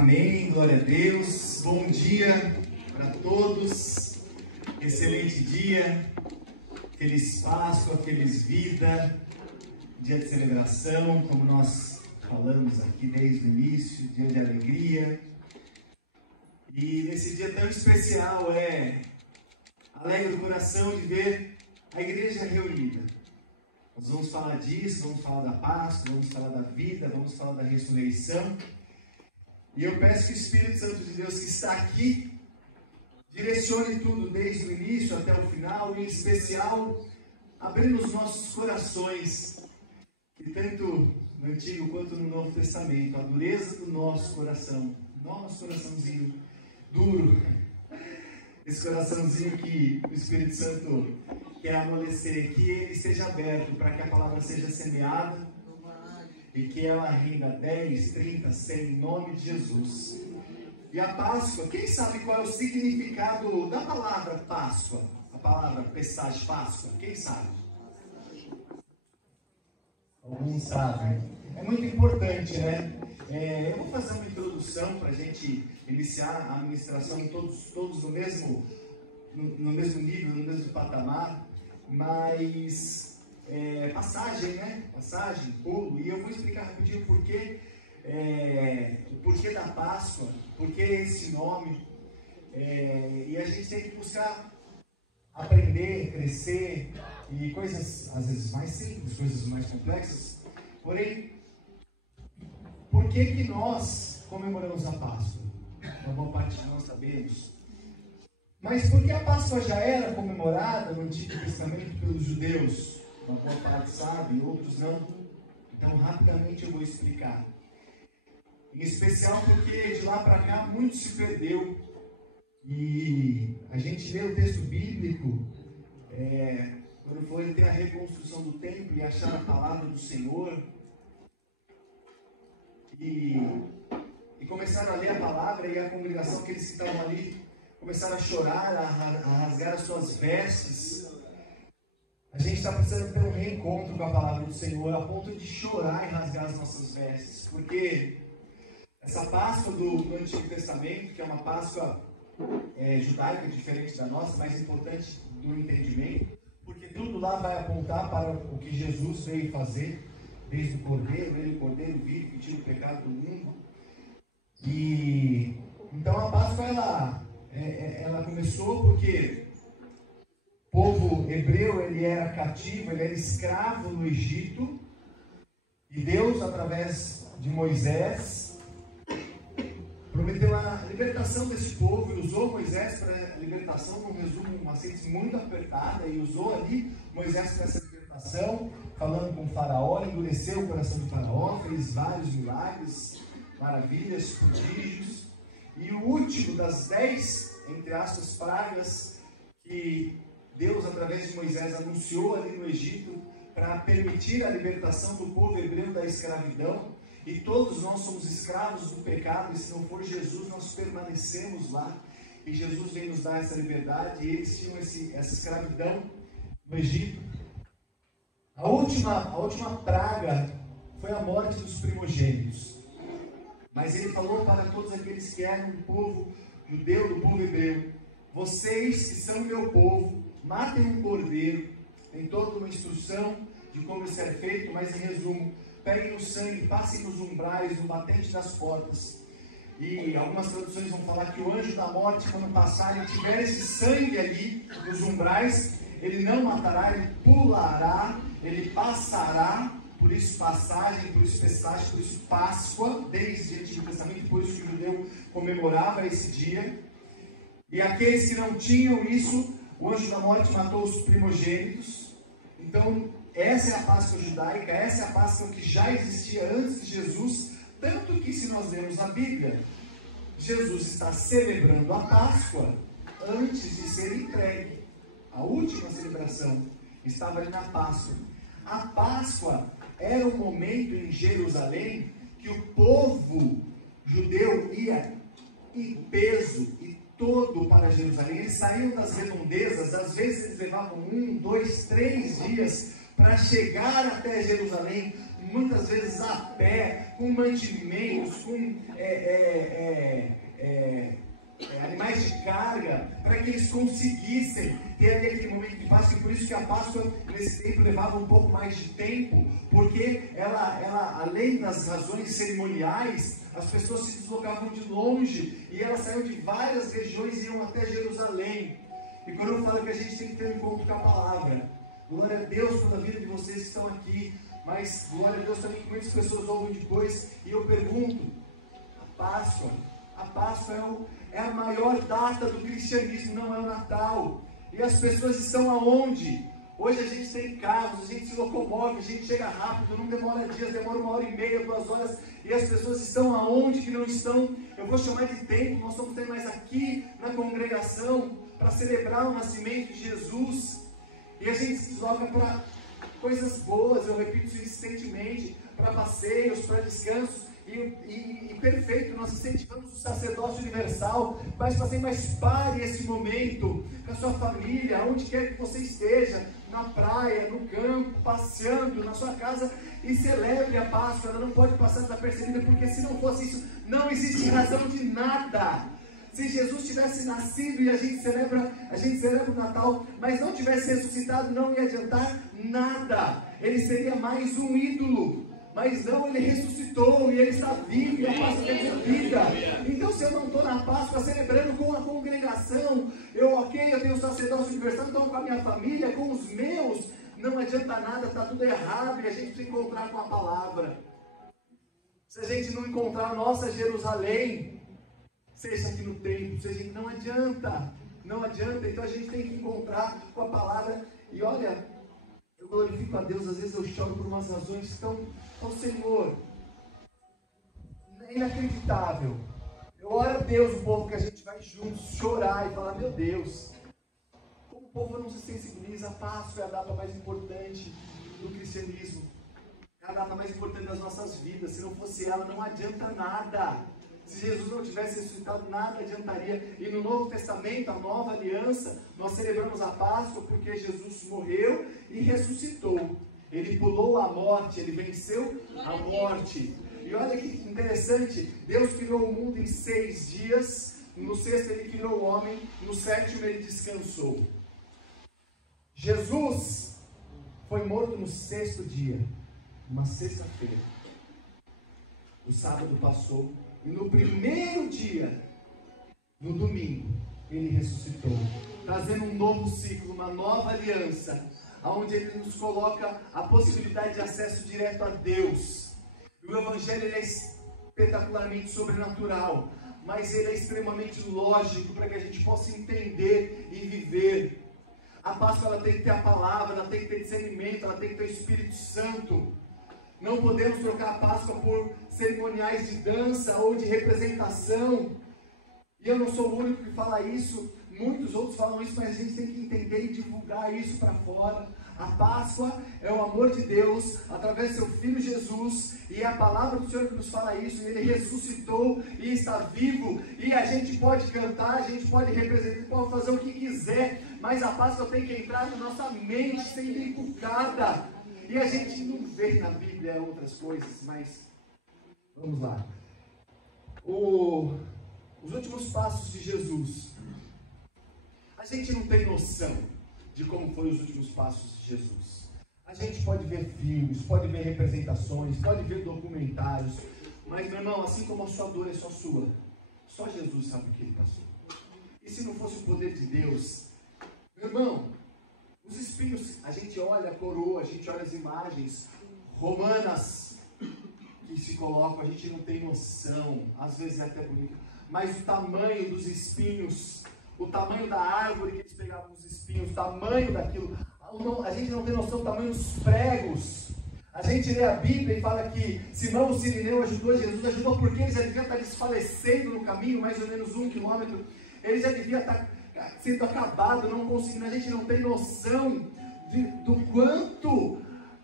Amém, glória a Deus. Bom dia para todos. Excelente dia. Feliz Páscoa, feliz vida. Dia de celebração, como nós falamos aqui desde o início, dia de alegria. E nesse dia tão especial alegre o coração de ver a igreja reunida. Nós vamos falar disso, vamos falar da Páscoa, vamos falar da vida, vamos falar da ressurreição. E eu peço que o Espírito Santo de Deus que está aqui direcione tudo desde o início até o final, e em especial abrindo os nossos corações, que tanto no Antigo quanto no Novo Testamento, a dureza do nosso coraçãozinho duro, esse coraçãozinho que o Espírito Santo quer amolecer, que ele esteja aberto para que a palavra seja semeada e que ela renda 10, 30, 100 em nome de Jesus. E a Páscoa, quem sabe qual é o significado da palavra Páscoa? A palavra Pesach, Páscoa, quem sabe? Alguns sabem. É muito importante, né? Eu vou fazer uma introdução para a gente iniciar a administração todos no mesmo nível, no mesmo patamar, mas passagem, né? Passagem, pulo, e eu vou explicar rapidinho o porquê da Páscoa, por que esse nome, e a gente tem que buscar aprender, crescer, e coisas às vezes mais simples, coisas mais complexas. Porém, por que nós comemoramos a Páscoa? Uma boa parte de nós sabemos. Mas porque a Páscoa já era comemorada no Antigo Testamento pelos judeus? Uma boa parte sabe, outros não. Então, rapidamente eu vou explicar. Em especial porque de lá para cá muito se perdeu. E a gente lê o texto bíblico, quando foi ter a reconstrução do templo e achar a palavra do Senhor, e começaram a ler a palavra, e a congregação, aqueles que estavam ali, começaram a chorar, a rasgar as suas vestes. A gente está precisando ter um reencontro com a palavra do Senhor, a ponto de chorar e rasgar as nossas vestes, porque essa Páscoa do Antigo Testamento, que é uma Páscoa judaica, diferente da nossa, mais importante do entendimento, porque tudo lá vai apontar para o que Jesus veio fazer, desde o Cordeiro, ele o Cordeiro vivo que tira o pecado do mundo. E então a Páscoa ela começou porque o povo hebreu, ele era cativo, ele era escravo no Egito, e Deus, através de Moisés, prometeu a libertação desse povo, e usou Moisés para a libertação, num resumo, uma síntese muito apertada, e usou ali Moisés para essa libertação, falando com o faraó, endureceu o coração do faraó, fez vários milagres, maravilhas, prodígios, e o último das 10, entre aspas, pragas que Deus, através de Moisés, anunciou ali no Egito, para permitir a libertação do povo hebreu da escravidão. E todos nós somos escravos do pecado, e se não for Jesus, nós permanecemos lá. E Jesus vem nos dar essa liberdade, e eles tinham essa escravidão no Egito. A última praga foi a morte dos primogênitos. Mas ele falou para todos aqueles que eram do povo judeu, do povo hebreu: vocês que são meu povo, matem um cordeiro. Tem toda uma instrução de como isso é feito, mas em resumo, peguem o sangue, passem nos umbrais, no batente das portas. E algumas traduções vão falar que o anjo da morte, quando passar e tiver esse sangue ali nos umbrais, ele não matará, ele pulará, ele passará. Por isso passagem, por isso Pesach, por isso Páscoa, desde o Antigo Testamento, por isso que o judeu comemorava esse dia. E aqueles que não tinham isso, o anjo da morte matou os primogênitos. Então, essa é a Páscoa judaica, essa é a Páscoa que já existia antes de Jesus, tanto que se nós lermos a Bíblia, Jesus está celebrando a Páscoa antes de ser entregue. A última celebração estava ali na Páscoa. A Páscoa era o momento em Jerusalém que o povo judeu ia em peso e todo para Jerusalém. Eles saíam das redondezas, às vezes eles levavam 1, 2, 3 dias para chegar até Jerusalém, muitas vezes a pé, com mantimentos, com animais de carga, para que eles conseguissem ter ali aquele momento de Páscoa. E por isso que a Páscoa nesse tempo levava um pouco mais de tempo, porque ela além das razões cerimoniais, as pessoas se deslocavam de longe e elas saíam de várias regiões e iam até Jerusalém. E quando eu falo que a gente tem que ter um encontro com a palavra, glória a Deus pela vida de vocês que estão aqui, mas glória a Deus também que muitas pessoas ouvem depois. E eu pergunto, a Páscoa é a maior data do cristianismo, não é o Natal. E as pessoas estão aonde? Hoje a gente tem carros, a gente se locomove, a gente chega rápido, não demora dias, demora 1h30, 2 horas. E as pessoas estão aonde que não estão? Eu vou chamar de tempo. Nós estamos tendo mais aqui na congregação para celebrar o nascimento de Jesus. E a gente se desloca para coisas boas, eu repito isso insistentemente, para passeios, para descansos. E perfeito, nós incentivamos o sacerdócio universal, mas pare esse momento com a sua família, onde quer que você esteja, na praia, no campo, passeando, na sua casa, e celebre a Páscoa. Ela não pode passar desapercebida, porque se não fosse isso, não existe razão de nada. Se Jesus tivesse nascido e a gente celebra o Natal, mas não tivesse ressuscitado, não ia adiantar nada. Ele seria mais um ídolo. Mas não, ele ressuscitou e ele está vivo, e a Páscoa quer dizer vida. Então, se eu não estou na Páscoa celebrando com a congregação, eu tenho o sacerdócio universal, então com a minha família, com os meus, não adianta nada, está tudo errado, e a gente precisa encontrar com a palavra. Se a gente não encontrar a nossa Jerusalém, seja aqui no templo, não adianta, então a gente tem que encontrar com a palavra. E olha, eu glorifico a Deus, às vezes eu choro por umas razões tão, Senhor, é inacreditável. Eu oro a Deus, o povo que a gente vai juntos chorar e falar, meu Deus, como o povo não se sensibiliza. A Páscoa é a data mais importante do cristianismo, é a data mais importante das nossas vidas. Se não fosse ela, não adianta nada. Se Jesus não tivesse ressuscitado, nada adiantaria. E no Novo Testamento, a nova aliança, nós celebramos a Páscoa porque Jesus morreu e ressuscitou. Ele pulou a morte, ele venceu a morte. E olha que interessante, Deus criou o mundo em 6 dias, no 6º ele criou o homem, no 7º ele descansou. Jesus foi morto no 6º dia, uma sexta-feira. O sábado passou. E no primeiro dia, no domingo, ele ressuscitou, trazendo um novo ciclo, uma nova aliança, onde ele nos coloca a possibilidade de acesso direto a Deus. E o Evangelho ele é espetacularmente sobrenatural, mas ele é extremamente lógico para que a gente possa entender e viver. A Páscoa ela tem que ter a palavra, ela tem que ter discernimento, ela tem que ter o Espírito Santo. Não podemos trocar a Páscoa por cerimoniais de dança ou de representação. E eu não sou o único que fala isso, muitos outros falam isso, mas a gente tem que entender e divulgar isso para fora. A Páscoa é o amor de Deus através do seu Filho Jesus, e é a palavra do Senhor que nos fala isso. Ele ressuscitou e está vivo, e a gente pode cantar, a gente pode representar, pode fazer o que quiser, mas a Páscoa tem que entrar na nossa mente, ser inculcada. E a gente não vê na Bíblia outras coisas, mas vamos lá. Os últimos passos de Jesus. A gente não tem noção de como foram os últimos passos de Jesus. A gente pode ver filmes, pode ver representações, pode ver documentários, mas, meu irmão, assim como a sua dor é só sua, só Jesus sabe o que ele passou. E se não fosse o poder de Deus, meu irmão, os espinhos, a gente olha a coroa, a gente olha as imagens romanas que se colocam, a gente não tem noção, às vezes é até bonito, mas o tamanho dos espinhos, o tamanho da árvore que eles pegavam os espinhos, o tamanho daquilo, a gente não tem noção do tamanho dos pregos. A gente lê a Bíblia e fala que Simão o Cirineu ajudou porque ele já devia estar desfalecendo no caminho, mais ou menos 1 quilômetro, ele já devia estar sendo acabado, não conseguindo. A gente não tem noção do quanto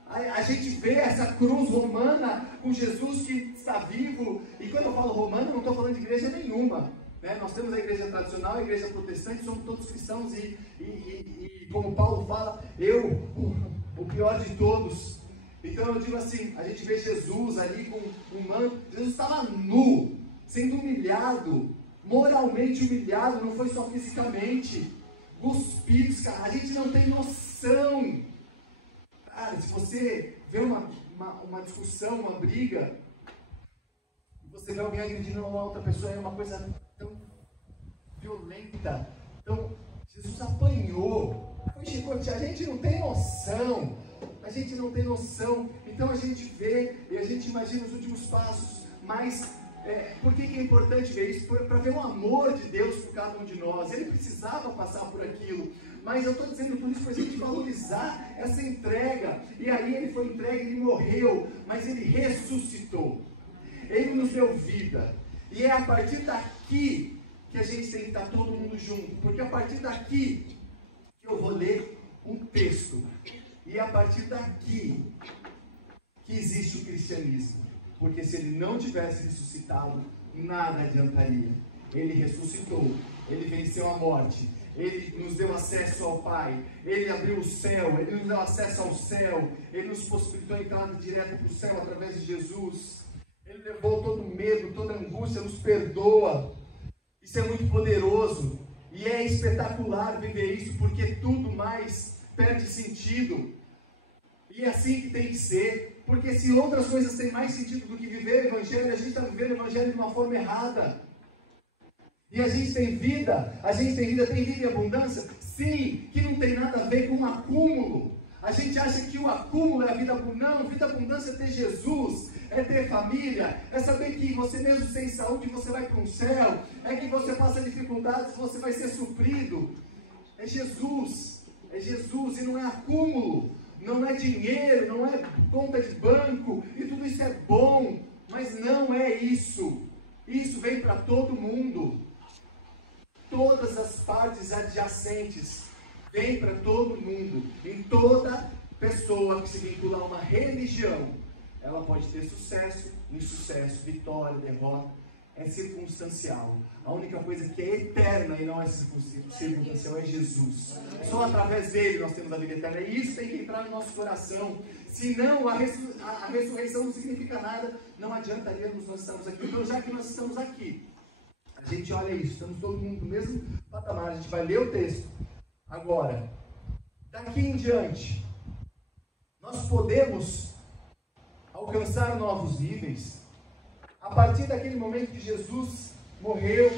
a gente vê essa cruz romana com Jesus que está vivo. E quando eu falo romana, eu não estou falando de igreja nenhuma, né? Nós temos a igreja tradicional, a igreja protestante, somos todos cristãos e como Paulo fala, eu, o pior de todos. Então eu digo assim, a gente vê Jesus ali com um manto, Jesus estava nu, sendo humilhado, moralmente humilhado, não foi só fisicamente, cuspidos, cara, a gente não tem noção. Cara, se você vê uma discussão, uma briga, você vê alguém agredindo uma outra pessoa, é uma coisa tão violenta. Então, Jesus apanhou, foi chicoteado, a gente não tem noção. A gente não tem noção. Então a gente vê e a gente imagina os últimos passos. Mas por que é importante ver isso? Para ver o amor de Deus por cada um de nós. Ele precisava passar por aquilo. Mas eu estou dizendo tudo isso para a gente valorizar essa entrega. E aí ele foi entregue, ele morreu, mas ele ressuscitou. Ele nos deu vida. E é a partir daqui que a gente tem que estar todo mundo junto. Porque a partir daqui que eu vou ler um texto. E é a partir daqui que existe o cristianismo. Porque se ele não tivesse ressuscitado, nada adiantaria. Ele ressuscitou, ele venceu a morte, ele nos deu acesso ao Pai, ele abriu o céu, ele nos deu acesso ao céu, ele nos possibilitou a entrada direta para o céu através de Jesus. Ele levou todo medo, toda angústia, nos perdoa. Isso é muito poderoso e é espetacular viver isso, porque tudo mais perde sentido. E é assim que tem que ser, porque se outras coisas têm mais sentido do que viver o Evangelho, a gente está vivendo o Evangelho de uma forma errada. E a gente tem vida em abundância? Sim, que não tem nada a ver com acúmulo. A gente acha que o acúmulo é a vida abundância. Não, a vida abundância é ter Jesus, é ter família, é saber que você mesmo sem saúde, você vai para um céu, é que você passa dificuldades, você vai ser suprido. É Jesus e não é acúmulo. Não é dinheiro, não é conta de banco, e tudo isso é bom, mas não é isso. Isso vem para todo mundo. Todas as partes adjacentes vem para todo mundo. Em toda pessoa que se vincula a uma religião, ela pode ter sucesso, insucesso, vitória, derrota. É circunstancial. A única coisa que é eterna e não é circunstancial é Jesus. Só através dele nós temos a vida eterna. E isso tem que entrar no nosso coração. Senão a ressurreição não significa nada. Não adiantaríamos nós estarmos aqui. Então já que nós estamos aqui, a gente olha isso. Estamos todo mundo no mesmo patamar. A gente vai ler o texto. Agora, daqui em diante, nós podemos alcançar novos níveis. A partir daquele momento que Jesus morreu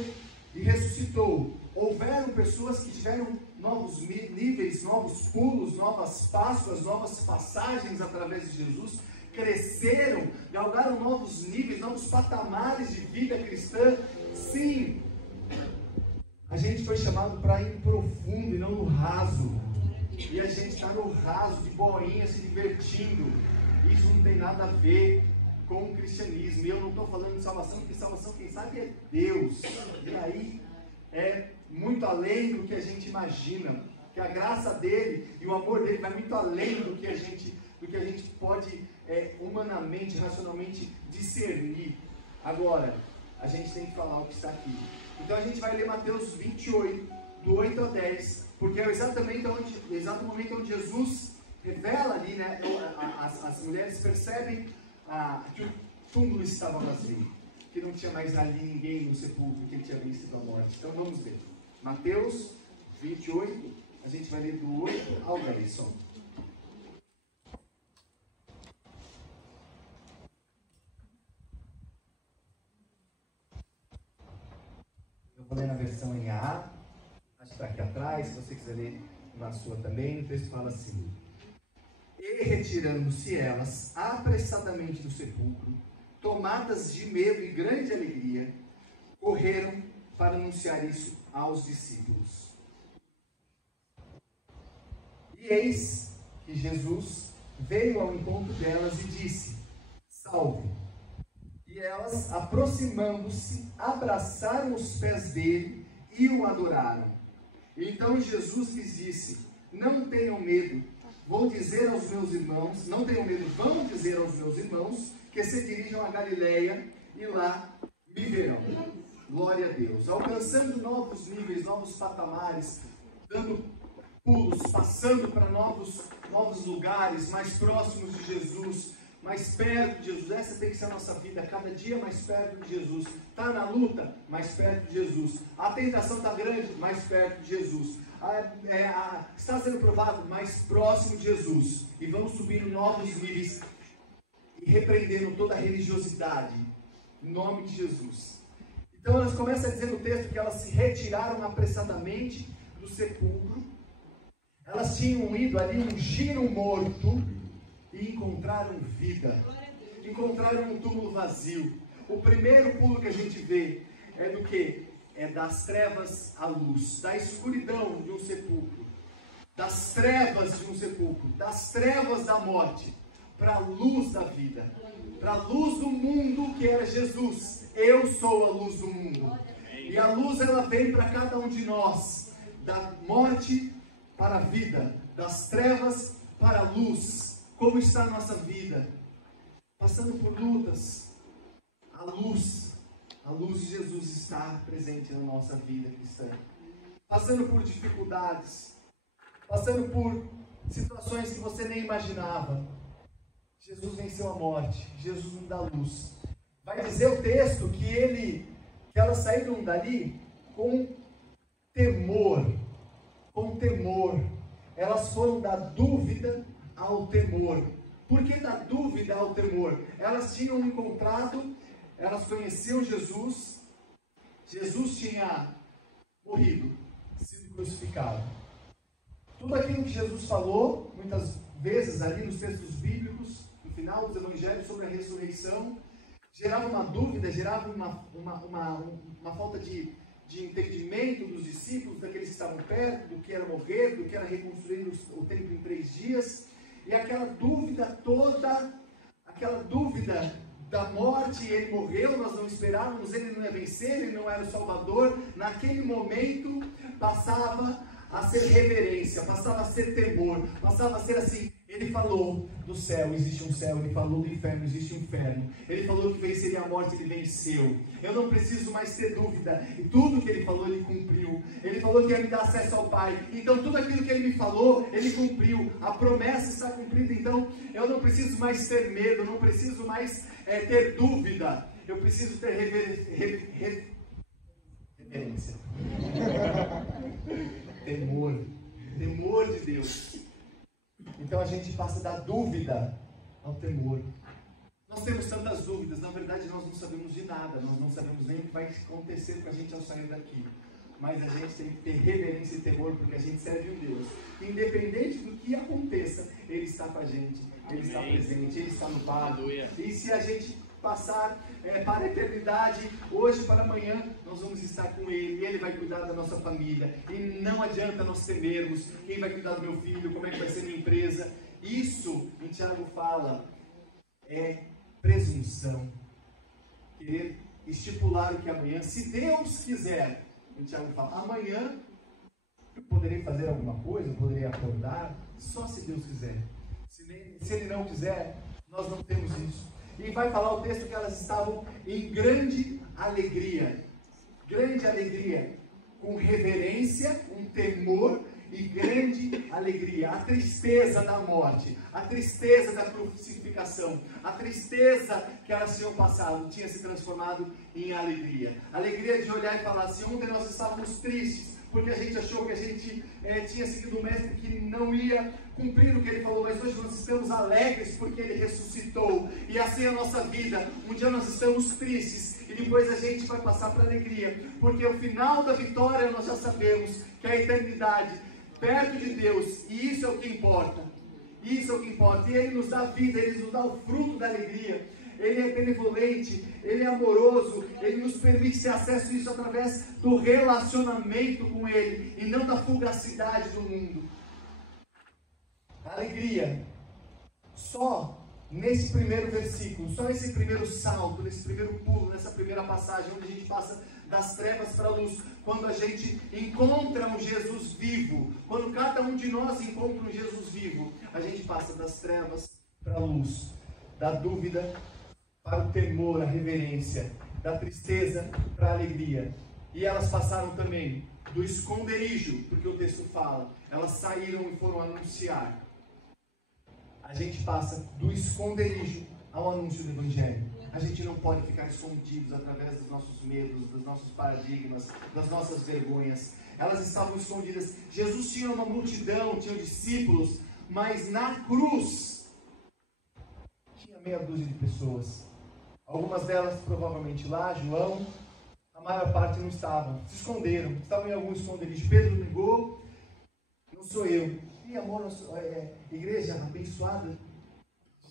e ressuscitou, houveram pessoas que tiveram novos níveis, novos pulos, novas Páscoas, novas passagens através de Jesus, cresceram, galgaram novos níveis, novos patamares de vida cristã. Sim, a gente foi chamado para ir no profundo e não no raso. E a gente está no raso, de boinha, se divertindo. Isso não tem nada a ver com o cristianismo. E eu não estou falando de salvação, porque salvação, quem sabe, é Deus. E aí é muito além do que a gente imagina. Que a graça dele e o amor dele vai muito além do que a gente pode humanamente, racionalmente discernir. Agora, a gente tem que falar o que está aqui. Então a gente vai ler Mateus 28, do 8 ao 10, porque é exatamente o exato momento onde Jesus revela ali, né? As mulheres percebem que o túmulo estava vazio, que não tinha mais ali ninguém no sepulcro, que ele tinha visto a morte. Então vamos ver. Mateus 28, a gente vai ler do 8 ao 10 só. Eu vou ler na versão NAA, acho que está aqui atrás, se você quiser ler na sua também. O texto fala assim: e retirando-se elas apressadamente do sepulcro, tomadas de medo e grande alegria, correram para anunciar isso aos discípulos. E eis que Jesus veio ao encontro delas e disse: salve! E elas, aproximando-se, abraçaram os pés dele e o adoraram. Então Jesus lhes disse: não tenham medo. Vou dizer aos meus irmãos, não tenham medo, vão dizer aos meus irmãos que se dirijam a Galileia e lá me verão. Glória a Deus. Alcançando novos níveis, novos patamares, dando pulos, passando para novos novos lugares, mais próximos de Jesus, mais perto de Jesus. Essa tem que ser a nossa vida, cada dia mais perto de Jesus. Está na luta, mais perto de Jesus. A tentação está grande, mais perto de Jesus. Está sendo provado, mais próximo de Jesus. E vamos subindo novos níveis e repreendendo toda a religiosidade, em nome de Jesus. Então elas começam a dizer no texto que elas se retiraram apressadamente do sepulcro. Elas tinham ido ali, ungiram o morto e encontraram vida. Encontraram um túmulo vazio. O primeiro pulo que a gente vê é do que? É das trevas à luz, da escuridão de um sepulcro, das trevas de um sepulcro, das trevas da morte, para a luz da vida, para a luz do mundo que era Jesus. Eu sou a luz do mundo. E a luz ela vem para cada um de nós, da morte para a vida, das trevas para a luz. Como está a nossa vida? Passando por lutas, a luz de Jesus está presente na nossa vida cristã. Passando por dificuldades, passando por situações que você nem imaginava. Jesus venceu a morte, Jesus nos dá luz. Vai dizer o texto que elas saíram dali com temor. Com temor. Elas foram da dúvida ao temor. Por que da dúvida ao temor? Elas tinham encontrado, elas conheciam Jesus. Jesus tinha morrido, sido crucificado. Tudo aquilo que Jesus falou, muitas vezes ali nos textos bíblicos, no final dos evangelhos, sobre a ressurreição, gerava uma dúvida, gerava uma falta de entendimento dos discípulos, daqueles que estavam perto, do que era morrer, do que era reconstruir o templo em 3 dias, e aquela dúvida toda, aquela dúvida da morte, ele morreu, nós não esperávamos, ele não ia vencer, ele não era o Salvador. Naquele momento passava a ser reverência, passava a ser temor, passava a ser assim. Ele falou do céu, existe um céu. Ele falou do inferno, existe um inferno. Ele falou que venceria a morte, ele venceu. Eu não preciso mais ter dúvida. E tudo que ele falou, ele cumpriu. Ele falou que ia me dar acesso ao Pai. Então tudo aquilo que ele me falou, ele cumpriu. A promessa está cumprida. Então eu não preciso mais ter medo, não preciso mais ter dúvida. Eu preciso ter reverência. Temor de Deus. Então a gente passa da dúvida ao temor. Nós temos tantas dúvidas, na verdade nós não sabemos de nada, nós não sabemos nem o que vai acontecer com a gente ao sair daqui. Mas a gente tem que ter reverência e temor, porque a gente serve um Deus. Independente do que aconteça, Ele está com a gente, Ele está presente, Ele está no barco. E se a gente passar para a eternidade, hoje para amanhã, nós vamos estar com Ele, e Ele vai cuidar da nossa família, e não adianta nós temermos, quem vai cuidar do meu filho, como é que vai ser minha empresa. Isso, em Tiago fala, é presunção, querer estipular o que amanhã, se Deus quiser, em Tiago fala, amanhã eu poderei fazer alguma coisa, eu poderei acordar, só se Deus quiser. Se Ele não quiser, nós não temos isso. E vai falar o texto que elas estavam em grande alegria, com reverência, um temor e grande alegria. A tristeza da morte, a tristeza da crucificação, a tristeza que elas tinham passado, tinha se transformado em alegria. Alegria de olhar e falar assim, ontem nós estávamos tristes, porque a gente achou que a gente tinha seguido um mestre que não ia cumprir o que ele falou, mas hoje nós estamos alegres porque ele ressuscitou. E assim é a nossa vida. Um dia nós estamos tristes e depois a gente vai passar para a alegria, porque o final da vitória nós já sabemos, que é a eternidade perto de Deus, e isso é o que importa. Isso é o que importa. E Ele nos dá vida, Ele nos dá o fruto da alegria. Ele é benevolente, Ele é amoroso, Ele nos permite ter acesso a isso através do relacionamento com Ele, e não da fugacidade do mundo. Alegria. Só nesse primeiro versículo, só nesse primeiro salto, nesse primeiro pulo, nessa primeira passagem, onde a gente passa das trevas para a luz, quando a gente encontra um Jesus vivo, quando cada um de nós encontra um Jesus vivo, a gente passa das trevas para a luz, da dúvida para o temor, a reverência, da tristeza para a alegria. E elas passaram também do esconderijo, porque o texto fala, elas saíram e foram anunciar. a gente passa do esconderijo ao anúncio do Evangelho. A gente não pode ficar escondidos através dos nossos medos, dos nossos paradigmas, das nossas vergonhas. Elas estavam escondidas. Jesus tinha uma multidão, tinha discípulos, mas na cruz tinha meia dúzia de pessoas. Algumas delas provavelmente lá, João, a maior parte não estavam, se esconderam, estavam em algum esconderijo. Pedro negou, não sou eu. E amor, igreja abençoada,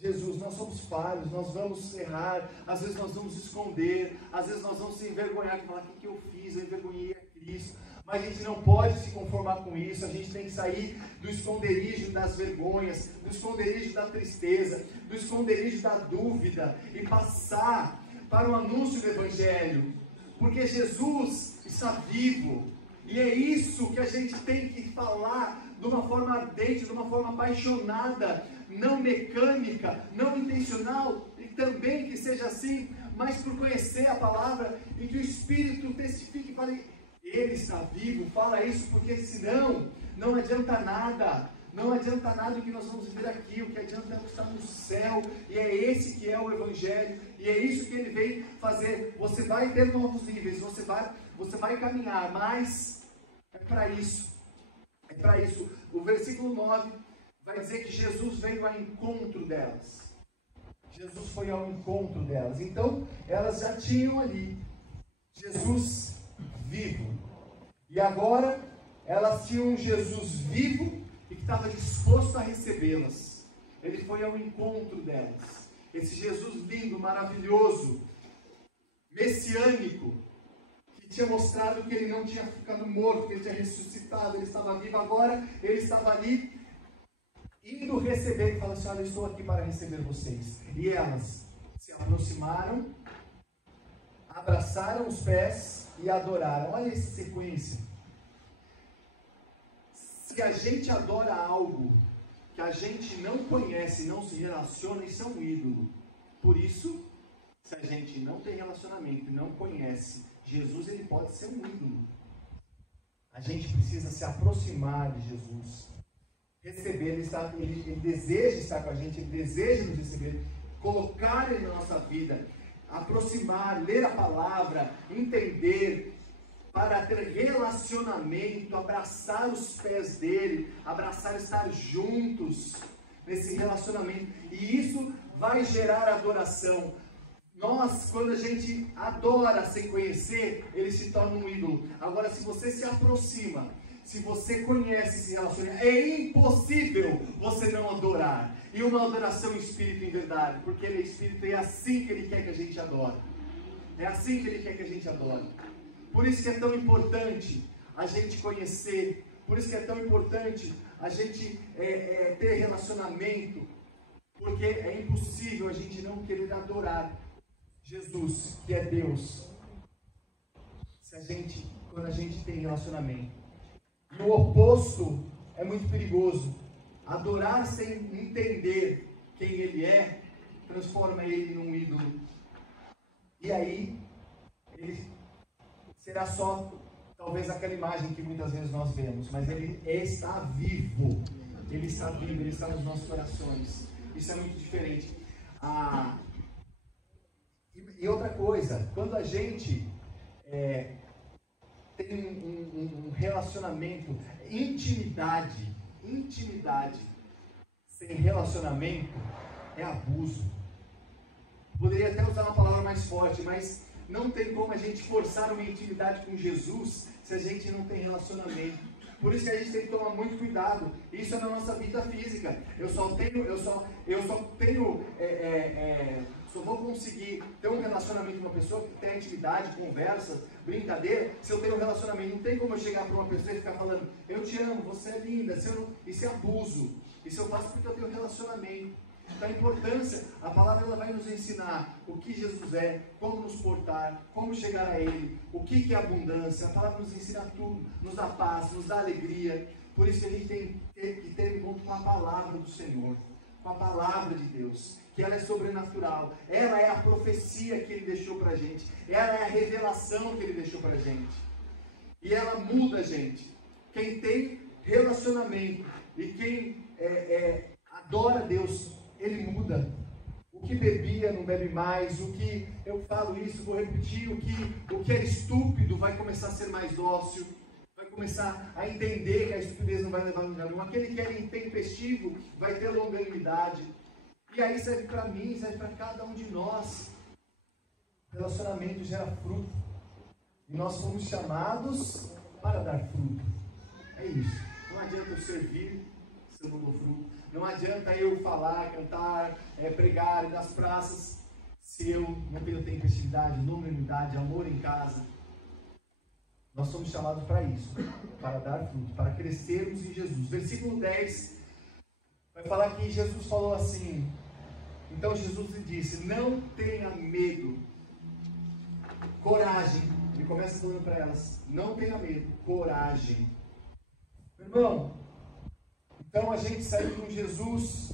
Jesus, nós somos falhos, nós vamos errar, às vezes nós vamos esconder, às vezes nós vamos se envergonhar, falar, o que eu fiz? Eu envergonhei a Cristo. Mas a gente não pode se conformar com isso, a gente tem que sair do esconderijo das vergonhas, do esconderijo da tristeza, do esconderijo da dúvida e passar para o anúncio do Evangelho, porque Jesus está vivo, e é isso que a gente tem que falar de uma forma ardente, de uma forma apaixonada, não mecânica, não intencional, e também que seja assim, mas por conhecer a palavra e que o Espírito testifique e fale, Ele está vivo, fala isso, porque senão não adianta nada. Não adianta nada o que nós vamos viver aqui, o que adianta é estar no céu, e é esse que é o Evangelho, e é isso que ele vem fazer. Você vai ter novos níveis, você vai caminhar, mas é para isso. É para isso. O versículo 9 vai dizer que Jesus veio ao encontro delas. Jesus foi ao encontro delas. Então, elas já tinham ali Jesus vivo. E agora, elas tinham um Jesus vivo e que estava disposto a recebê-las. Ele foi ao encontro delas. Esse Jesus lindo, maravilhoso, messiânico, que tinha mostrado que ele não tinha ficado morto, que ele tinha ressuscitado, ele estava vivo. Agora ele estava ali, indo receber, e falou assim, olha, eu estou aqui para receber vocês. E elas se aproximaram, abraçaram os pés e adoraram. Olha essa sequência. Se a gente adora algo que a gente não conhece, não se relaciona, isso é um ídolo. Por isso, se a gente não tem relacionamento e não conhece Jesus, ele pode ser um ídolo. A gente precisa se aproximar de Jesus, receber, ele deseja estar com a gente, ele deseja nos receber, colocar ele na nossa vida, aproximar, ler a palavra, entender, para ter relacionamento, abraçar os pés dele, abraçar, estar juntos nesse relacionamento, e isso vai gerar adoração. Nós, quando a gente adora sem conhecer, ele se torna um ídolo. Agora, se você se aproxima, se você conhece, se relaciona, é impossível você não adorar. E uma adoração em espírito e em verdade, porque ele é espírito e é assim que ele quer que a gente adore. É assim que ele quer que a gente adore. Por isso que é tão importante a gente conhecer, por isso que é tão importante a gente ter relacionamento, porque é impossível a gente não querer adorar Jesus, que é Deus, quando a gente tem relacionamento. E o oposto é muito perigoso. Adorar sem entender quem ele é, transforma ele num ídolo. E aí, ele será só, talvez, aquela imagem que muitas vezes nós vemos, mas ele está vivo. Ele está vivo, ele está nos nossos corações. Isso é muito diferente. E outra coisa, quando a gente tem um relacionamento, intimidade sem relacionamento é abuso. Poderia até usar uma palavra mais forte, mas não tem como a gente forçar uma intimidade com Jesus se a gente não tem relacionamento. Por isso que a gente tem que tomar muito cuidado. Isso é na nossa vida física. Eu só vou conseguir ter um relacionamento com uma pessoa que tem intimidade, conversa, brincadeira, se eu tenho um relacionamento. Não tem como eu chegar para uma pessoa e ficar falando, eu te amo, você é linda. Isso é abuso. Isso eu faço porque eu tenho um relacionamento. Então a importância, a palavra ela vai nos ensinar o que Jesus é, como nos portar, como chegar a Ele, o que é abundância. A palavra nos ensina tudo, nos dá paz, nos dá alegria. Por isso que a gente tem que ter encontro com a palavra do Senhor, com a palavra de Deus, que ela é sobrenatural, ela é a profecia que Ele deixou para a gente, ela é a revelação que Ele deixou para a gente, e ela muda a gente. Quem tem relacionamento e quem adora a Deus, ele muda. O que bebia não bebe mais, o que, eu falo isso, vou repetir, o que era estúpido vai começar a ser mais dócil, vai começar a entender que a estupidez não vai levar a lugar nenhum. Aquele que era intempestivo vai ter longanimidade. E aí serve para mim, serve para cada um de nós. Relacionamento gera fruto. E nós fomos chamados para dar fruto. É isso. Não adianta eu servir se eu não dou fruto. Não adianta eu falar, cantar, pregar nas praças se eu não tenho tempestividade, longanimidade, amor em casa. Nós somos chamados para isso, para dar fruto, para crescermos em Jesus. Versículo 10 vai falar que Jesus falou assim. Então Jesus lhe disse: não tenha medo, coragem. Ele começa falando para elas: não tenha medo, coragem. Meu irmão, então a gente saiu de um Jesus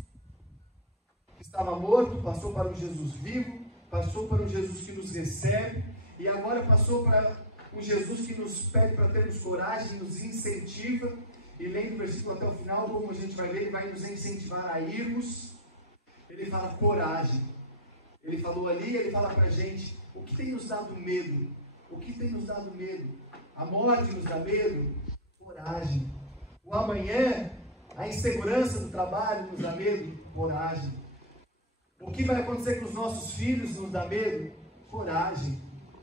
que estava morto, passou para um Jesus vivo, passou para um Jesus que nos recebe, e agora passou para um Jesus que nos pede para termos coragem, nos incentiva. E lendo o versículo até o final, como a gente vai ver, ele vai nos incentivar a irmos. Ele fala coragem. Ele falou ali, ele fala para a gente: o que tem nos dado medo? O que tem nos dado medo? A morte nos dá medo? Coragem. O amanhã, a insegurança do trabalho nos dá medo? Coragem. O que vai acontecer com os nossos filhos nos dá medo? Coragem.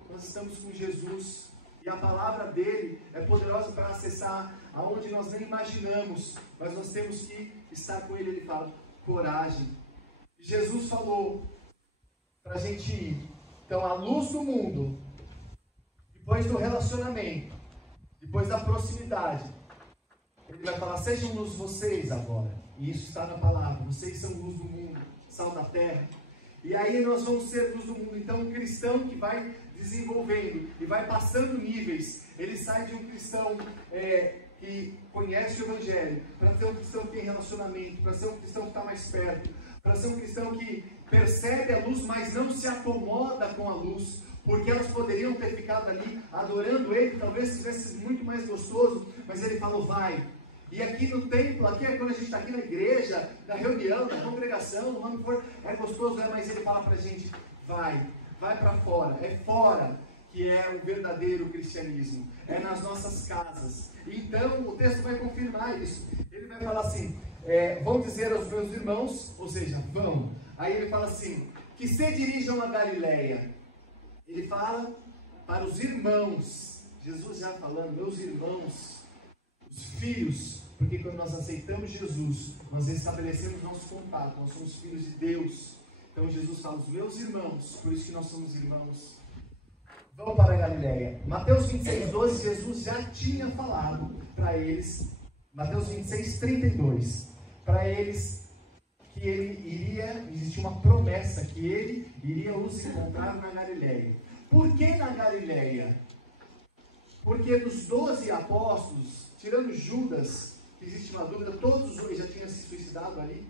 Nós estamos com Jesus e a palavra dele é poderosa para acessar aonde nós nem imaginamos, mas nós temos que estar com ele. Ele fala coragem. Jesus falou para a gente ir. Então, a luz do mundo, depois do relacionamento, depois da proximidade, ele vai falar: sejam luz vocês agora. E isso está na palavra. Vocês são luz do mundo, sal da terra. E aí nós vamos ser luz do mundo. Então, um cristão que vai desenvolvendo e vai passando níveis, ele sai de um cristão que conhece o Evangelho, para ser um cristão que tem relacionamento, para ser um cristão que está mais perto, para ser um cristão que percebe a luz, mas não se acomoda com a luz, porque elas poderiam ter ficado ali adorando ele, talvez tivesse sido muito mais gostoso, mas ele falou: vai. E aqui no templo, aqui é quando a gente está aqui na igreja, na reunião, na congregação, no nome que for, é gostoso, mas ele fala para a gente: vai para fora, é fora que é o verdadeiro cristianismo, é nas nossas casas. Então o texto vai confirmar isso. Ele vai falar assim: vão dizer aos meus irmãos, ou seja, vão. Aí ele fala assim: que se dirijam a Galileia. Ele fala para os irmãos, Jesus já falando, meus irmãos, os filhos, porque quando nós aceitamos Jesus, nós estabelecemos nosso contato, nós somos filhos de Deus. Então Jesus fala: os meus irmãos, por isso que nós somos irmãos, vão para a Galileia. Mateus 26, 12, Jesus já tinha falado para eles, Mateus 26, 32, para eles que ele iria, existia uma promessa, que ele iria os encontrar na Galileia. Por que na Galileia? Porque dos 12 apóstolos, tirando Judas, que existe uma dúvida, todos os já tinham se suicidado ali,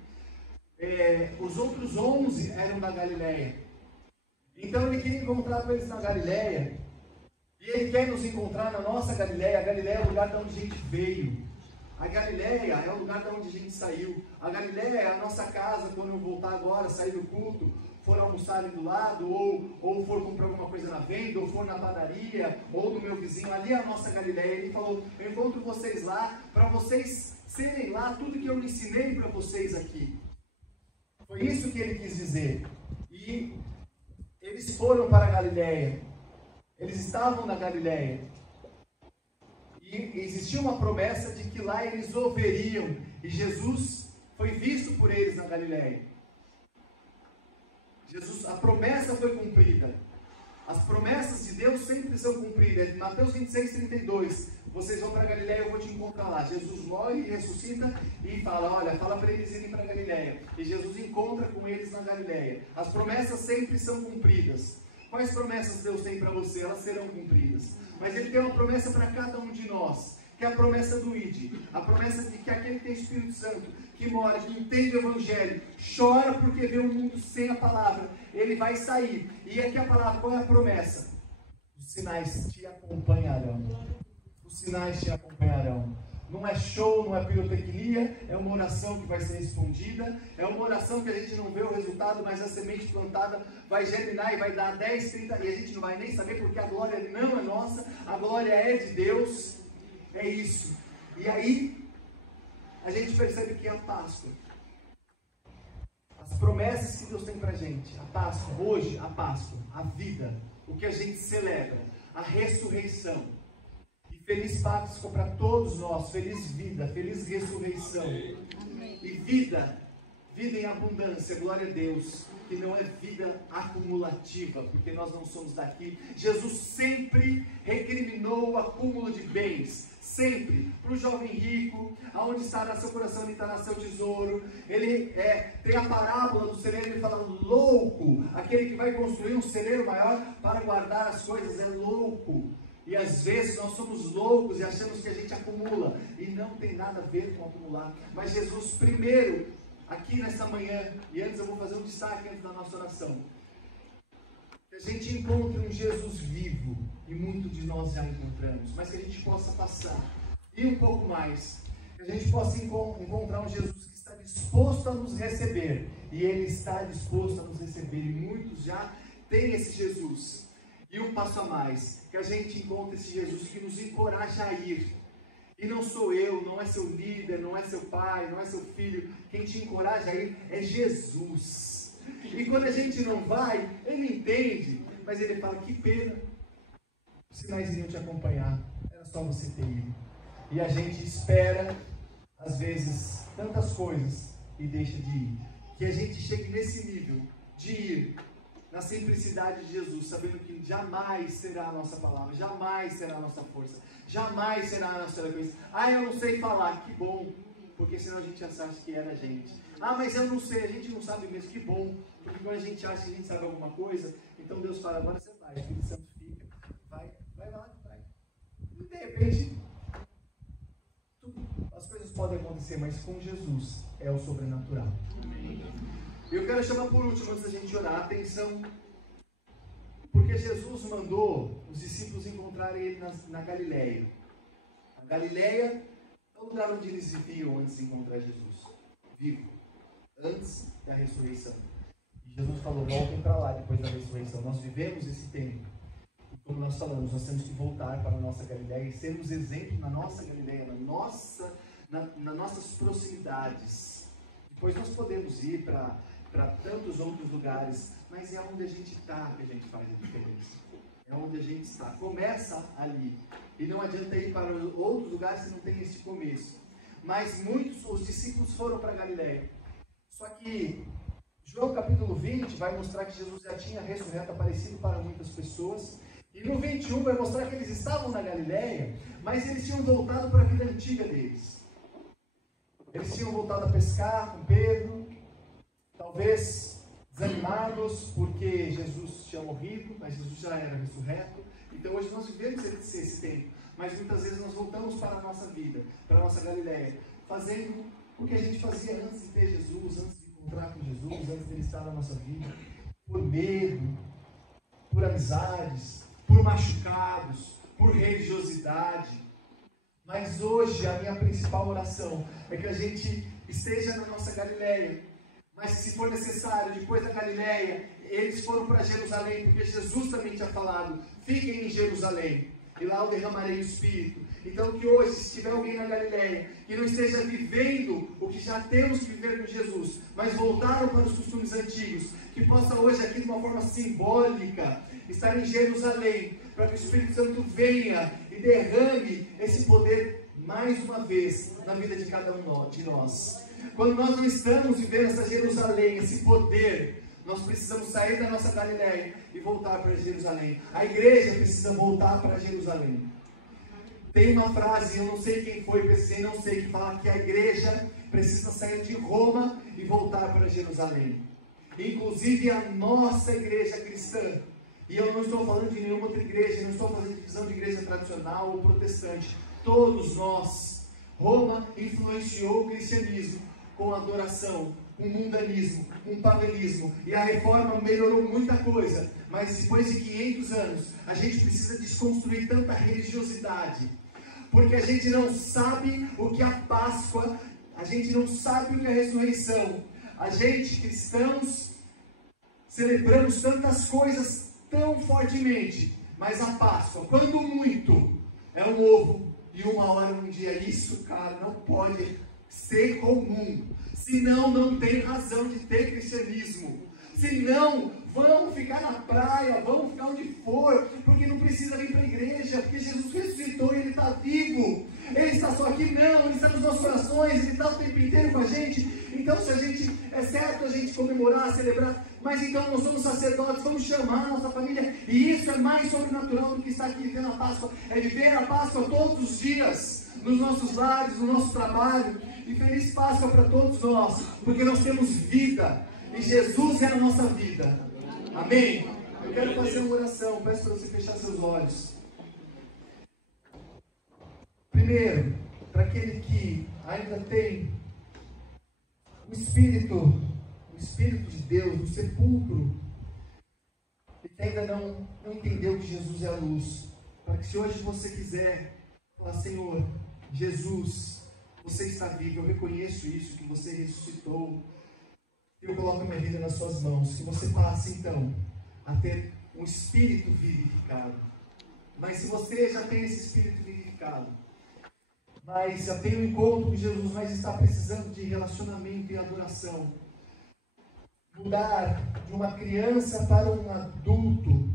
os outros 11 eram da Galileia. Então ele queria encontrar com eles na Galileia, e ele quer nos encontrar na nossa Galileia. A Galileia é o lugar de onde a gente veio. A Galileia é o lugar de onde a gente saiu. A Galileia é a nossa casa. Quando eu voltar agora, sair do culto, for almoçar ali do lado, ou for comprar alguma coisa na venda, ou for na padaria, ou no meu vizinho, ali é a nossa Galileia. Ele falou: eu encontro vocês lá, para vocês serem lá tudo que eu ensinei para vocês aqui. Foi isso que ele quis dizer. E eles foram para a Galileia. Eles estavam na Galileia. E existia uma promessa de que lá eles o veriam. E Jesus foi visto por eles na Galileia. A promessa foi cumprida. As promessas de Deus sempre são cumpridas. Mateus 26, 32. Vocês vão para a Galileia, eu vou te encontrar lá. Jesus morre e ressuscita e fala: olha, fala para eles irem para a Galileia. E Jesus encontra com eles na Galileia. As promessas sempre são cumpridas. Quais promessas Deus tem para você? Elas serão cumpridas. Mas Ele tem uma promessa para cada um de nós, que é a promessa do ID. A promessa de que aquele que tem Espírito Santo, que mora, que entende o Evangelho, chora porque vê um mundo sem a palavra, ele vai sair. E aqui a palavra, qual é a promessa? Os sinais te acompanharão. Os sinais te acompanharão. Não é show, não é pirotecnia, é uma oração que vai ser respondida, é uma oração que a gente não vê o resultado, mas a semente plantada vai germinar e vai dar 10, 30, e a gente não vai nem saber porque a glória não é nossa, a glória é de Deus, é isso. E aí, a gente percebe que a Páscoa, as promessas que Deus tem pra gente, a Páscoa, hoje, a Páscoa, a vida, o que a gente celebra, a ressurreição. E feliz Páscoa para todos nós, feliz vida, feliz ressurreição. Amém. E vida em abundância, glória a Deus, que não é vida acumulativa, porque nós não somos daqui. Jesus sempre recriminou o acúmulo de bens, sempre, para o jovem rico, aonde estará seu coração, ali estará seu tesouro. Ele tem a parábola do celeiro, ele fala, louco, aquele que vai construir um celeiro maior para guardar as coisas, é louco. E às vezes nós somos loucos e achamos que a gente acumula, e não tem nada a ver com acumular. Mas Jesus primeiro, aqui nessa manhã, e antes eu vou fazer um destaque antes da nossa oração, que a gente encontre um Jesus vivo, e muitos de nós já encontramos, mas que a gente possa passar, e um pouco mais, que a gente possa encontrar um Jesus que está disposto a nos receber, e Ele está disposto a nos receber, e muitos já têm esse Jesus. E um passo a mais, que a gente encontre esse Jesus que nos encoraja a ir. E não sou eu, não é seu líder, não é seu pai, não é seu filho. Quem te encoraja a ir é Jesus. E quando a gente não vai, Ele entende, mas Ele fala, que pena. Os sinais iriam te acompanhar, era só você ter ido. E a gente espera, às vezes, tantas coisas e deixa de ir. Que a gente chegue nesse nível de ir na simplicidade de Jesus, sabendo que jamais será a nossa palavra, jamais será a nossa força, jamais será a nossa eloquência. Ah, eu não sei falar, que bom, porque senão a gente acha que era a gente. Ah, mas eu não sei, a gente não sabe mesmo, que bom, porque quando a gente acha que a gente sabe alguma coisa, então Deus fala, agora você vai, o Espírito Santo fica, vai lá, vai. E de repente, as coisas podem acontecer, mas com Jesus é o sobrenatural. Eu quero chamar por último, antes da gente orar, a atenção, porque Jesus mandou os discípulos encontrarem Ele na Galileia. A Galileia é o lugar onde eles viviam antes de encontrar Jesus, vivo, antes da ressurreição. E Jesus falou, voltem para lá depois da ressurreição. Nós vivemos esse tempo. E como nós falamos, nós temos que voltar para a nossa Galileia e sermos exemplos na nossa Galileia, nas nossas proximidades. Depois nós podemos ir para tantos outros lugares, mas é onde a gente está que a gente faz a diferença. É onde a gente está. Começa ali. E não adianta ir para outros lugares se não tem esse começo. Mas os discípulos foram para Galileia. Só que João capítulo 20 vai mostrar que Jesus já tinha ressurreto, aparecido para muitas pessoas. E no 21 vai mostrar que eles estavam na Galileia, mas eles tinham voltado para a vida antiga deles. Eles tinham voltado a pescar com Pedro, talvez desanimados porque Jesus tinha morrido, mas Jesus já era ressurreto. Então hoje nós vivemos esse tempo, mas muitas vezes nós voltamos para a nossa vida, para a nossa Galileia, fazendo o que a gente fazia antes de ter Jesus, antes de encontrar com Jesus, antes de Ele estar na nossa vida, por medo, por amizades, por machucados, por religiosidade. Mas hoje a minha principal oração é que a gente esteja na nossa Galileia, mas se for necessário, depois da Galileia, eles foram para Jerusalém, porque Jesus também tinha falado, fiquem em Jerusalém, e lá eu derramarei o Espírito. Então que hoje, se tiver alguém na Galileia, que não esteja vivendo o que já temos que viver com Jesus, mas voltaram para os costumes antigos, que possa hoje aqui de uma forma simbólica, estar em Jerusalém, para que o Espírito Santo venha e derrame esse poder mais uma vez na vida de cada um de nós. Quando nós não estamos vivendo essa Jerusalém, esse poder, nós precisamos sair da nossa Galileia e voltar para Jerusalém. A igreja precisa voltar para Jerusalém. Tem uma frase, eu não sei quem foi, pensei, não sei, que fala que a igreja precisa sair de Roma e voltar para Jerusalém. Inclusive a nossa igreja cristã. E eu não estou falando de nenhuma outra igreja, não estou fazendo divisão de igreja tradicional ou protestante. Todos nós. Roma influenciou o cristianismo com adoração, com mundanismo, com paganismo. E a reforma melhorou muita coisa. Mas depois de 500 anos, a gente precisa desconstruir tanta religiosidade. porque a gente não sabe o que é a Páscoa, a gente não sabe o que é a ressurreição. A gente, cristãos, celebramos tantas coisas tão fortemente, mas a Páscoa, quando muito, é um ovo e uma hora, um dia. Isso, cara, não pode ser comum. Senão, não tem razão de ter cristianismo. Senão, vamos ficar na praia, vamos ficar onde for, porque não precisa vir para a igreja, porque Jesus ressuscitou e Ele está vivo. Ele está só aqui? Não, Ele está nos nossos corações, Ele está o tempo inteiro com a gente. Então, se a gente, é certo a gente comemorar, celebrar, mas então nós somos sacerdotes, vamos chamar a nossa família, e isso é mais sobrenatural do que estar aqui vivendo a Páscoa, é viver a Páscoa todos os dias, nos nossos lares, no nosso trabalho. E feliz Páscoa para todos nós, porque nós temos vida, e Jesus é a nossa vida. Amém? Eu quero fazer uma oração, peço para você fechar seus olhos. Primeiro, para aquele que ainda tem o Espírito de Deus no sepulcro, e que ainda não entendeu que Jesus é a luz, para que se hoje você quiser falar: Senhor, Jesus, você está vivo, eu reconheço isso, que você ressuscitou, eu coloco minha vida nas suas mãos, que você passe então a ter um espírito vivificado. Mas se você já tem esse espírito vivificado, mas já tem um encontro com Jesus, mas está precisando de relacionamento e adoração, mudar de uma criança para um adulto,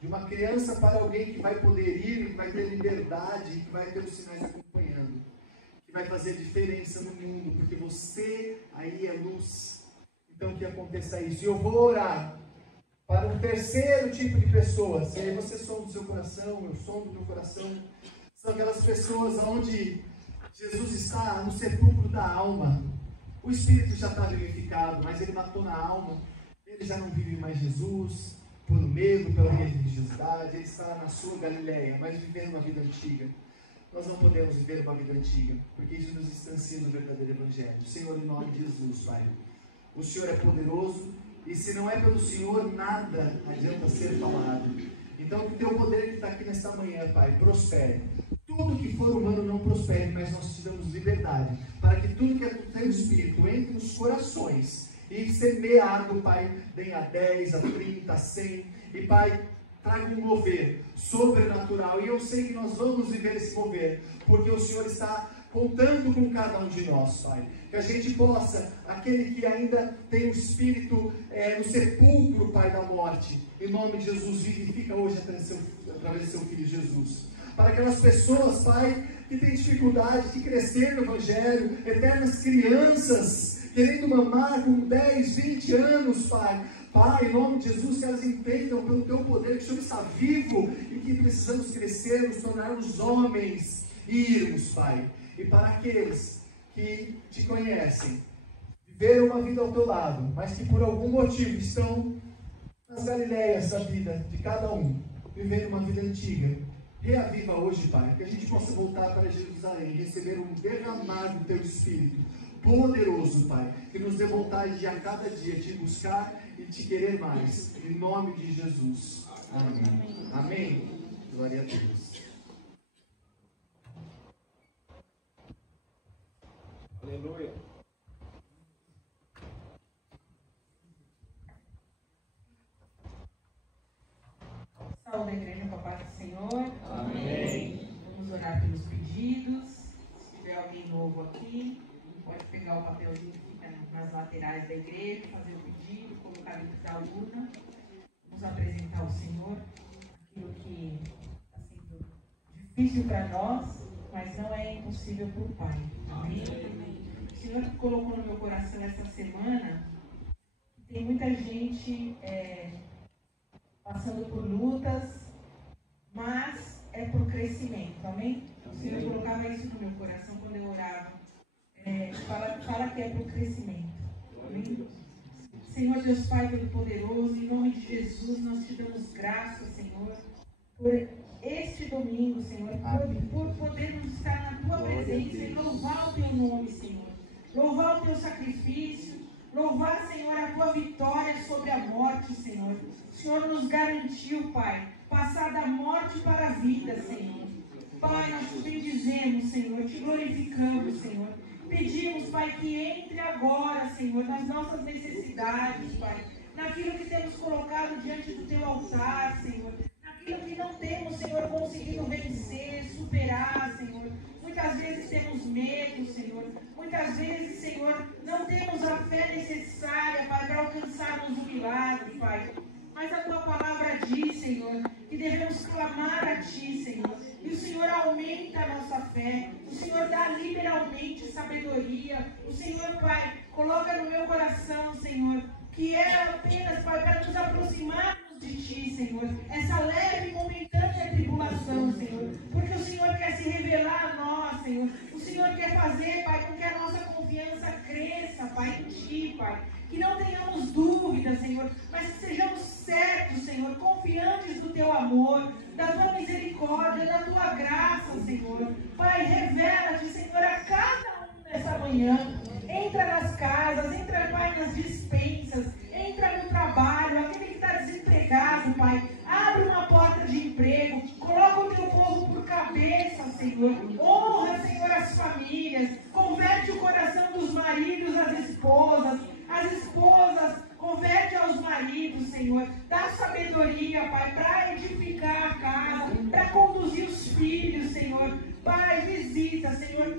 de uma criança para alguém que vai poder ir, que vai ter liberdade, que vai ter os sinais acompanhando, que vai fazer diferença no mundo, porque você aí é luz. Então que aconteça isso. E eu vou orar para um terceiro tipo de pessoas. E aí você som do seu coração, eu som do meu coração. São aquelas pessoas onde Jesus está no sepulcro da alma. O Espírito já está vivificado, mas ele matou na alma. Ele já não vive mais Jesus, por medo, pela religiosidade. Ele está na sua Galileia, mas vivendo uma vida antiga. Nós não podemos viver uma vida antiga, porque isso nos distancia do verdadeiro Evangelho. Senhor, em nome de Jesus, Pai, o Senhor é poderoso, e se não é pelo Senhor, nada adianta ser falado. Então, que o teu poder que está aqui nesta manhã, Pai, prospere. Tudo que for humano não prospere, mas nós te damos liberdade, para que tudo que é do teu Espírito entre nos corações, e semeado, Pai, venha a 10, a 30, a 100, e Pai, traga um mover sobrenatural. E eu sei que nós vamos viver esse mover, porque o Senhor está contando com cada um de nós, Pai. Que a gente possa, aquele que ainda tem o espírito no sepulcro, Pai, da morte, em nome de Jesus, vivifica hoje através do seu Filho Jesus. Para aquelas pessoas, Pai, que têm dificuldade de crescer no Evangelho, eternas crianças, querendo mamar com 10, 20 anos, Pai. Pai, em nome de Jesus, que elas entendam pelo Teu poder que o Senhor está vivo e que precisamos crescer, nos tornarmos homens e irmos, Pai. E para aqueles que Te conhecem, viveram uma vida ao Teu lado, mas que por algum motivo estão nas Galileias da vida de cada um, vivendo uma vida antiga, reaviva hoje, Pai, que a gente possa voltar para Jerusalém e receber um derramar do Teu Espírito poderoso, Pai, que nos dê vontade de a cada dia Te buscar e Te querer mais, em nome de Jesus. Amém. Amém. Glória a Deus. Aleluia. Saúde a igreja com a paz do Senhor. Amém. Vamos orar pelos pedidos. Se tiver alguém novo aqui, pode pegar o papelzinho que fica nas laterais da igreja, fazer o pedido, colocar dentro da urna. Vamos apresentar ao Senhor aquilo que está sendo difícil para nós, mas não é impossível para o Pai. Amém? O Senhor colocou no meu coração essa semana que tem muita gente passando por lutas, mas é por crescimento, amém? O Senhor colocava isso no meu coração quando eu orava. Fala que é por crescimento, amém? Senhor Deus Pai Todo-Poderoso, em nome de Jesus, nós Te damos graças, Senhor, por este domingo, Senhor, por podermos estar na Tua presença e louvar o Teu nome, Senhor. Louvar o Teu sacrifício, louvar, Senhor, a Tua vitória sobre a morte, Senhor. O Senhor nos garantiu, Pai, passar da morte para a vida, Senhor. Pai, nós te bendizemos, Senhor, te glorificamos, Senhor. Pedimos, Pai, que entre agora, Senhor, nas nossas necessidades, Pai. Naquilo que temos colocado diante do Teu altar, Senhor. Naquilo que não temos, Senhor, conseguido vencer, superar, Senhor. Muitas vezes temos medo, Senhor. Muitas vezes, Senhor, não temos a fé necessária, Pai, para alcançarmos o milagre, Pai. Mas a Tua palavra diz, Senhor, que devemos clamar a Ti, Senhor. E o Senhor aumenta a nossa fé. O Senhor dá liberalmente sabedoria. O Senhor, Pai, coloca no meu coração, Senhor, que é apenas, Pai, para nos aproximarmos de Ti, Senhor. Essa leve e momentânea tribulação, Senhor. Porque o Senhor quer se revelar a nós, Senhor. O Senhor quer fazer, Pai, com que a nossa confiança cresça, Pai, em Ti, Pai. Que não tenhamos dúvidas, Senhor, mas que sejamos certos, Senhor, confiantes do Teu amor, da Tua misericórdia, da Tua graça, Senhor. Pai, revela-te, Senhor, a cada um nessa manhã. Entra nas casas, entra, Pai, nas dispensas, entra no trabalho, aquele que está desempregado, Pai. Abre uma porta de emprego, coloca o Teu povo por cabeça, Senhor. Honra, Senhor, as famílias, converte o coração dos maridos às esposas. As esposas, converte aos maridos, Senhor. Dá sabedoria, Pai, para edificar a casa, para conduzir os filhos, Senhor. Pai, visita, Senhor.